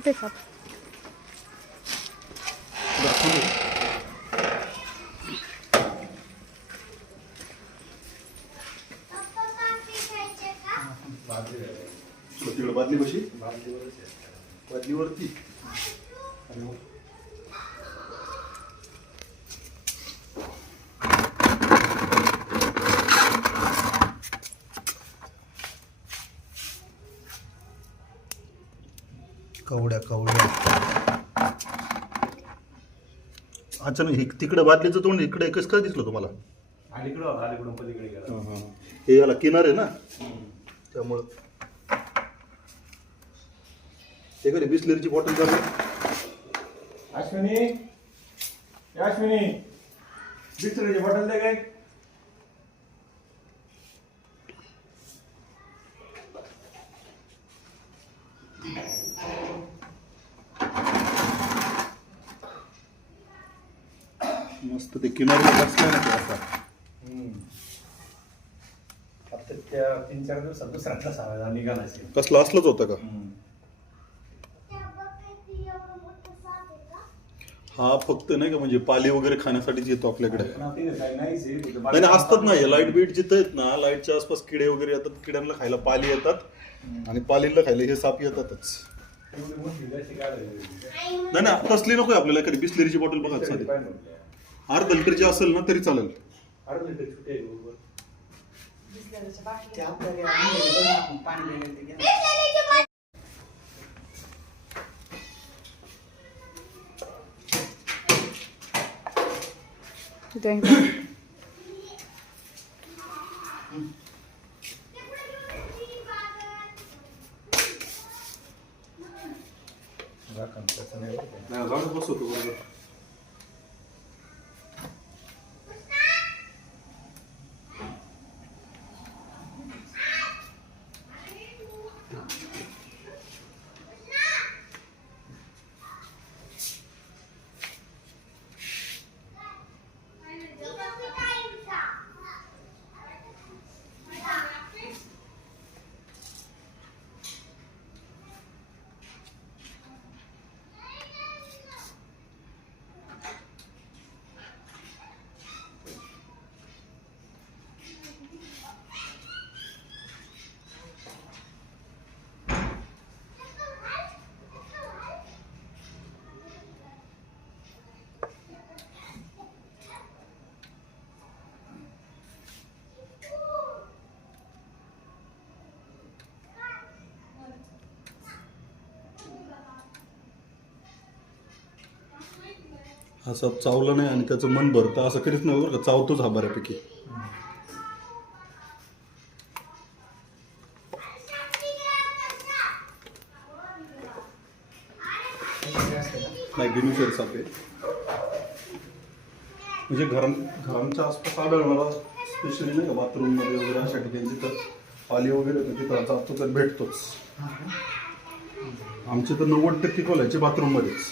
कुठे साप? तिकडे बादली कशी बादलीवरती कवड्या अचानक तिकडे बादलीचं तोंड इकडे एकच काय दिसलं तुम्हाला? अलीकडून पलीकडे गेला. हे याला किनार आहे ना त्यामुळं ते कधी बिस्लरीची बॉटल काढ. अश्विनी बिस्लरीची बॉटल दे काय. मस्त ते किनारीला बसलाय ना ते असा. आता त्या 3-4 दिवसात दुसऱ्यातला सावा निघाला असेल. कसलं असलंच होतं का? हा फक्त नाही का म्हणजे पाली वगैरे खाण्यासाठीच येतो आपल्याकडे. नाही असतात ना हे लाईट बीट जिथं आहेत ना लाईटच्या आसपास किडे वगैरे येतात. किड्यांना खायला पाली येतात आणि पालीला खायला हे साप येतातच. नाही ना तसली नको आपल्याला कधी बिस्लरीची बॉटल बघा साधी अर्धा लिटरची असेल ना तरी चालेल. बसवतो बरोबर. असं चावलं नाही आणि त्याचं मन भरतं असं कधीच नाही बरं का. चावतोच हा बऱ्यापैकी. नाही गिनीशर साप आहे म्हणजे घरांच्या आसपास आढळणारा स्पेशली नाही का बाथरूम मध्ये वगैरे अशा ठिकाणी जिथं पाली वगैरे होतं तिथं जातो तर भेटतोच. आमचे तर 90% खोलायचे बाथरूम मध्येच.